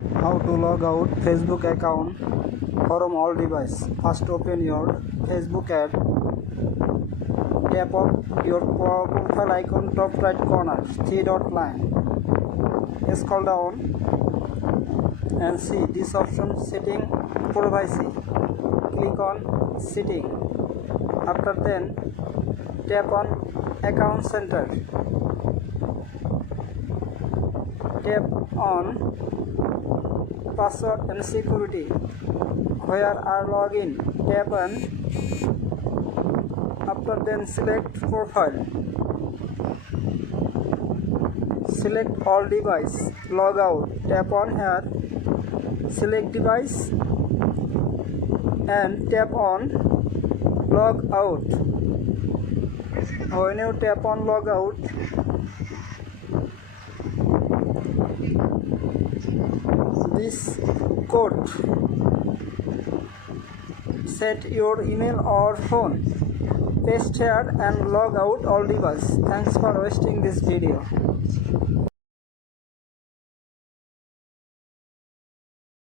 How to log out Facebook account from all device. First open your Facebook app. Tap on your profile icon top right corner, three dot line. Scroll down and see this option setting privacy. Click on setting. After then tap on account center. Tap on password and security. Where are login? Tap on. After then select profile. Select all device. Log out. Tap on here. Select device and tap on log out. When you tap on log out, this code, set your email or phone, paste here and log out all device. Thanks for watching this video.